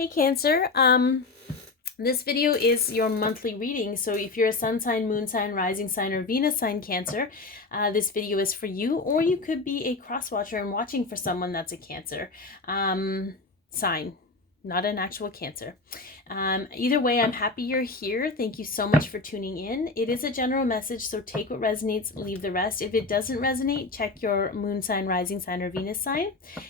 Hey Cancer, this video is your monthly reading. So if you're a sun sign, moon sign, rising sign, or Venus sign Cancer, this video is for you. Or you could be a cross watcher and watching for someone that's a Cancer sign, not an actual Cancer. Either way, I'm happy you're here. Thank you so much for tuning in. It is a general message, so take what resonates, leave the rest. If it doesn't resonate, check your moon sign, rising sign, or Venus sign.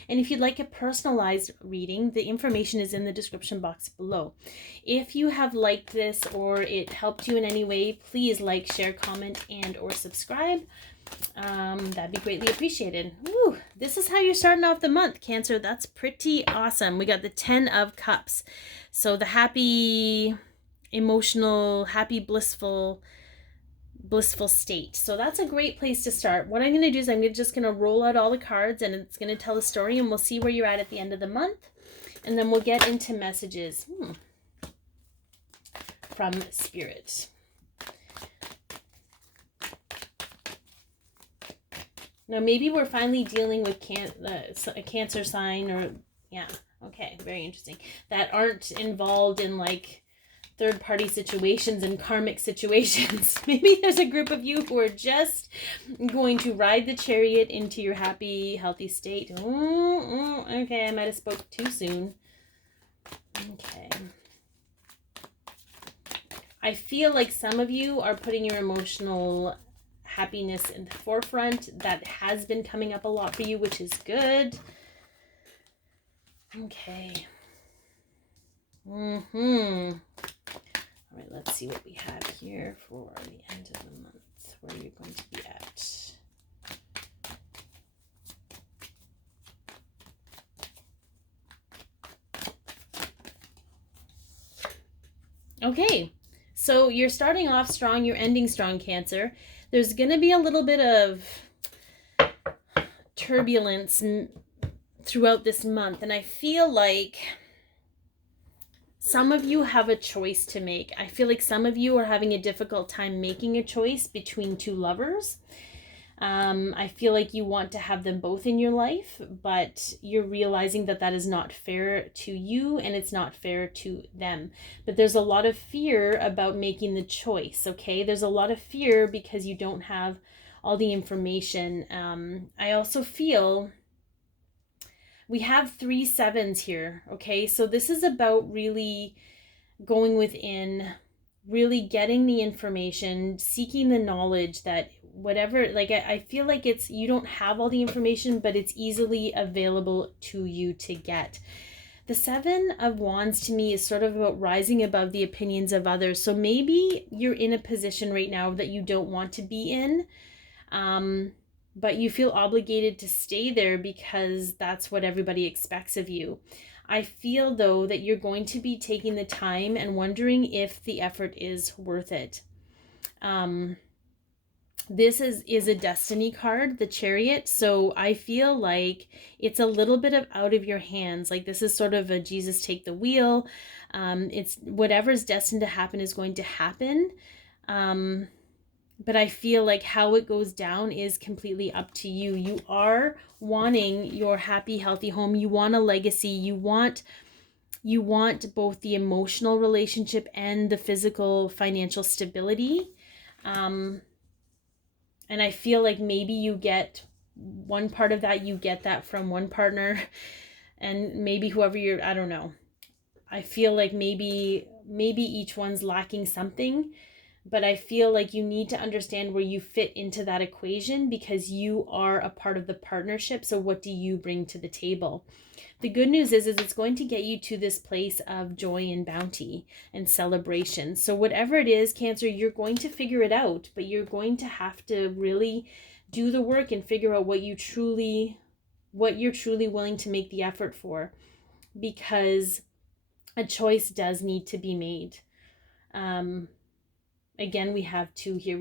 And if you'd like a personalized reading, the information is in the description box below. If you have liked this or it helped you in any way, please like, share, comment, and or subscribe. That'd be greatly appreciated. Woo, this is how you're starting off the month, Cancer. That's pretty awesome. We got the 10 of Cups. So the happy, emotional, happy, blissful state. So that's a great place to start. What I'm going to do is I'm just going to roll out all the cards and it's going to tell a story, and we'll see where you're at the end of the month. And then we'll get into messages from Spirit. Now maybe we're finally dealing with a Cancer sign, or yeah, okay, very interesting, that aren't involved in like third-party situations and karmic situations. Maybe there's a group of you who are just going to ride the chariot into your happy, healthy state. Okay, I might have spoke too soon. Okay. I feel like some of you are putting your emotional happiness in the forefront. That has been coming up a lot for you, which is good. Okay. All right, let's see what we have here for the end of the month, where you're going to be at. Okay, so you're starting off strong, you're ending strong, Cancer. There's going to be a little bit of turbulence throughout this month, and I feel like some of you have a choice to make. I feel like some of you are having a difficult time making a choice between two lovers. I feel like you want to have them both in your life, but you're realizing that that is not fair to you and it's not fair to them. But there's a lot of fear about making the choice, okay? There's a lot of fear because you don't have all the information. I also feel we have 3 sevens here, okay? So this is about really going within, really getting the information, seeking the knowledge that whatever, like I feel like it's, you don't have all the information, but it's easily available to you to get. The 7 of Wands to me is sort of about rising above the opinions of others. So maybe you're in a position right now that you don't want to be in, but you feel obligated to stay there because that's what everybody expects of you. I feel, though, that you're going to be taking the time and wondering if the effort is worth it. This is a destiny card, the Chariot. So I feel like it's a little bit of out of your hands. Like this is sort of a Jesus take the wheel. It's whatever's destined to happen is going to happen. But I feel like how it goes down is completely up to you. You are wanting your happy, healthy home. You want a legacy. You want both the emotional relationship and the physical, financial stability. And I feel like maybe you get one part of that, you get that from one partner, and maybe whoever you're, I don't know. I feel like maybe each one's lacking something, but I feel like you need to understand where you fit into that equation because you are a part of the partnership. So what do you bring to the table? The good news is it's going to get you to this place of joy and bounty and celebration. So whatever it is, Cancer, you're going to figure it out, but you're going to have to really do the work and figure out what you're truly willing to make the effort for, because a choice does need to be made. Again, we have 2 here.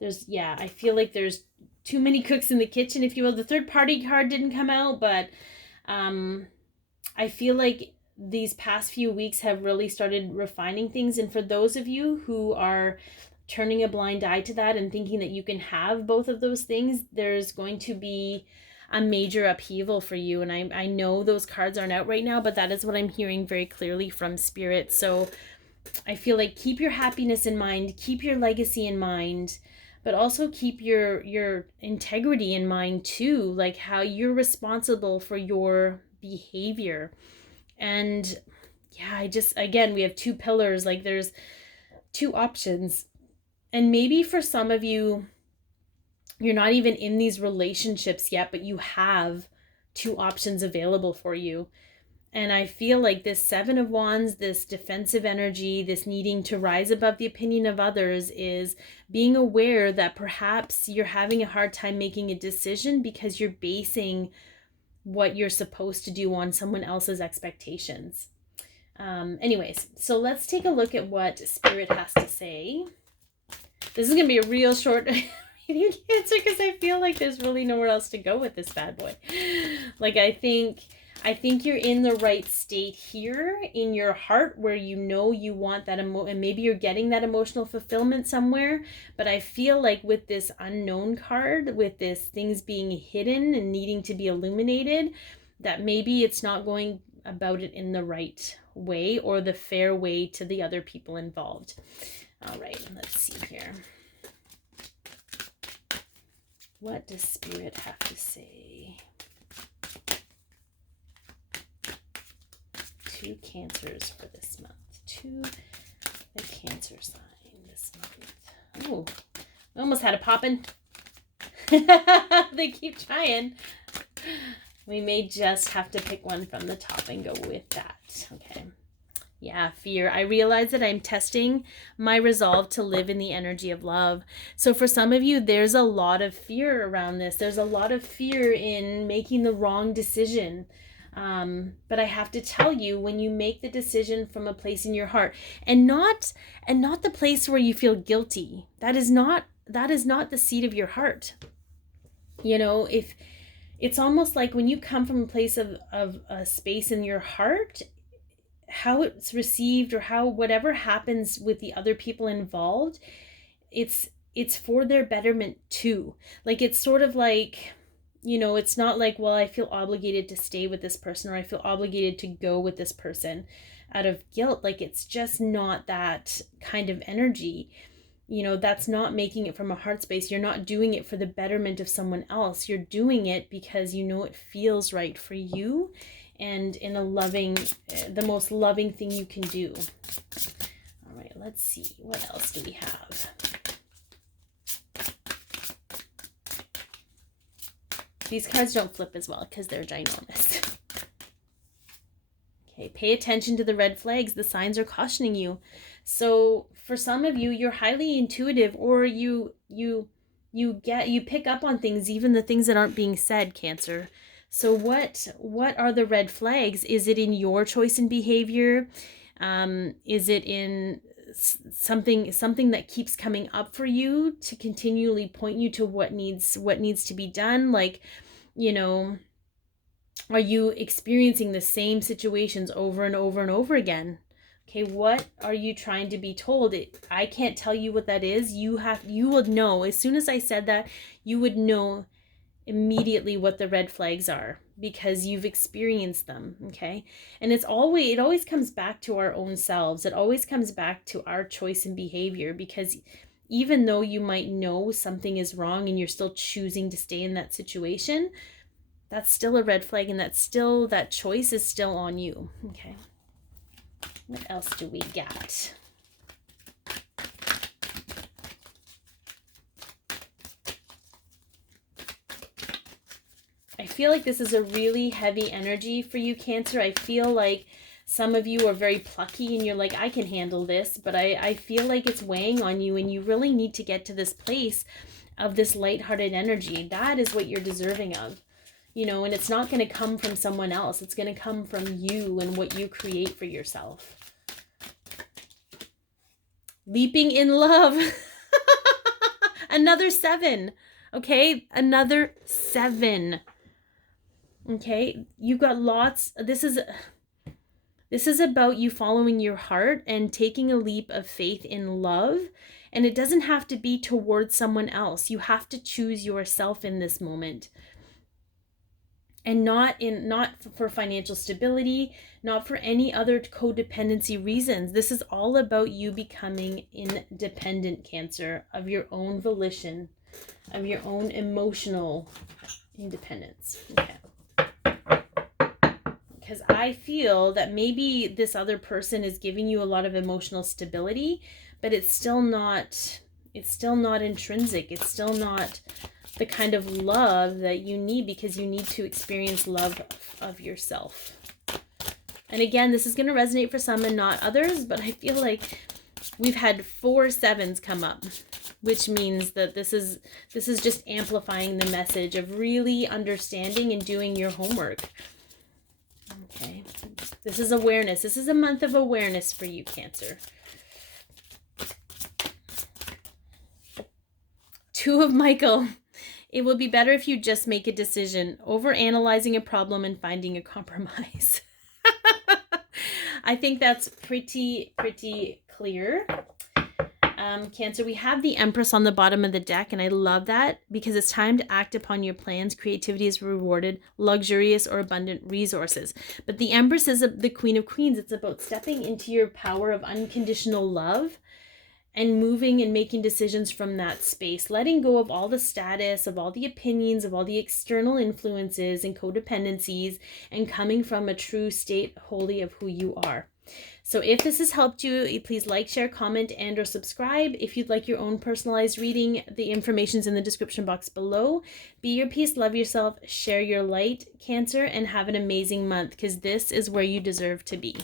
I feel like there's too many cooks in the kitchen, if you will. The third party card didn't come out, but I feel like these past few weeks have really started refining things. And for those of you who are turning a blind eye to that and thinking that you can have both of those things, there's going to be a major upheaval for you. And I know those cards aren't out right now, but that is what I'm hearing very clearly from Spirit. So I feel like keep your happiness in mind, keep your legacy in mind, but also keep your integrity in mind too, like how you're responsible for your behavior. And yeah, again, we have two pillars, like there's two options. And maybe for some of you, you're not even in these relationships yet, but you have two options available for you. And I feel like this Seven of Wands, this defensive energy, this needing to rise above the opinion of others, is being aware that perhaps you're having a hard time making a decision because you're basing what you're supposed to do on someone else's expectations. Anyways, so let's take a look at what Spirit has to say. This is going to be a real short reading, Cancer, because I feel like there's really nowhere else to go with this bad boy. Like, I think you're in the right state here in your heart where you know you want that and maybe you're getting that emotional fulfillment somewhere. But I feel like with this unknown card, with this things being hidden and needing to be illuminated, that maybe it's not going about it in the right way or the fair way to the other people involved. All right, let's see here. What does Spirit have to say? Two Cancers for this month. To the Cancer sign this month. Oh, we almost had a poppin'. They keep trying. We may just have to pick one from the top and go with that. Okay. Yeah, fear. I realize that I'm testing my resolve to live in the energy of love. So for some of you, there's a lot of fear around this. There's a lot of fear in making the wrong decision. But I have to tell you, when you make the decision from a place in your heart and not the place where you feel guilty, that is not the seat of your heart. You know, if it's almost like when you come from a place of a space in your heart, how it's received or how whatever happens with the other people involved, it's for their betterment too. Like, it's sort of like, you know, it's not like, well, I feel obligated to stay with this person or I feel obligated to go with this person out of guilt. Like, it's just not that kind of energy. You know, that's not making it from a heart space. You're not doing it for the betterment of someone else. You're doing it because you know it feels right for you and in a loving, the most loving thing you can do. All right, let's see. What else do we have? These cards don't flip as well because they're ginormous. Okay, pay attention to the red flags. The signs are cautioning you. So for some of you, you're highly intuitive, or you pick up on things, even the things that aren't being said, Cancer. So what are the red flags? Is it in your choice and behavior? Is it in something that keeps coming up for you to continually point you to what needs to be done? Like, you know, are you experiencing the same situations over and over and over again? Okay, what are you trying to be told? I can't tell you what that is. You will know. As soon as I said that, you would know immediately what the red flags are because you've experienced them. Okay, and it always comes back to our own selves. It always comes back to our choice and behavior, because even though you might know something is wrong and you're still choosing to stay in that situation, that's still a red flag, and that choice is still on you. Okay, what else do we got? I feel like this is a really heavy energy for you, Cancer. I feel like some of you are very plucky and you're like, I can handle this, but I feel like it's weighing on you, and you really need to get to this place of this lighthearted energy. That is what you're deserving of, you know, and it's not going to come from someone else. It's going to come from you and what you create for yourself. Leaping in love. Another 7. Okay, another 7. Okay, you've got lots. This is about you following your heart and taking a leap of faith in love. And it doesn't have to be towards someone else. You have to choose yourself in this moment. and not for financial stability, not for any other codependency reasons. This is all about you becoming independent, Cancer, of your own volition, of your own emotional independence. Okay. Because I feel that maybe this other person is giving you a lot of emotional stability, but it's still not intrinsic. It's still not the kind of love that you need, because you need to experience love of yourself. And again, this is going to resonate for some and not others, but I feel like we've had 4 7s come up, which means that this is just amplifying the message of really understanding and doing your homework. Okay, this is awareness. This is a month of awareness for you, Cancer. 2 of Michael. It will be better if you just make a decision, over analyzing a problem and finding a compromise. I think that's pretty clear. Cancer, we have the Empress on the bottom of the deck, and I love that because it's time to act upon your plans. Creativity is rewarded, luxurious or abundant resources. But the Empress is the Queen of Queens. It's about stepping into your power of unconditional love and moving and making decisions from that space, letting go of all the status, of all the opinions, of all the external influences and codependencies, and coming from a true state wholly of who you are. So if this has helped you, please like, share, comment, and or subscribe. If you'd like your own personalized reading, the information's in the description box below. Be your peace, love yourself, share your light, Cancer, and have an amazing month, because this is where you deserve to be.